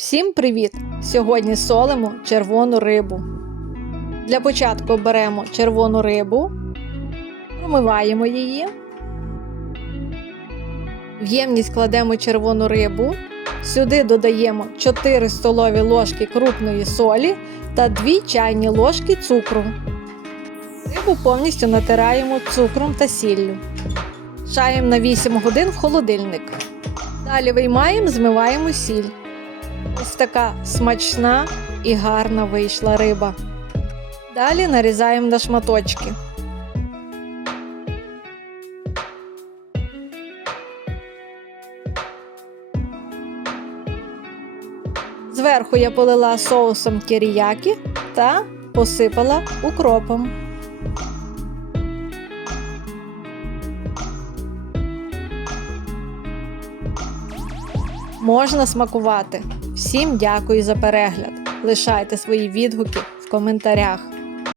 Всім привіт! Сьогодні солимо червону рибу. Для початку беремо червону рибу, промиваємо її. В ємність кладемо червону рибу. Сюди додаємо 4 столові ложки крупної солі та 2 чайні ложки цукру. Рибу повністю натираємо цукром та сіллю. Шаємо на 8 годин в холодильник. Далі виймаємо, змиваємо сіль. Ось така смачна і гарна вийшла риба. Далі нарізаємо на шматочки. Зверху я полила соусом теріякі та посипала укропом. Можна смакувати. Всім дякую за перегляд. Лишайте свої відгуки в коментарях.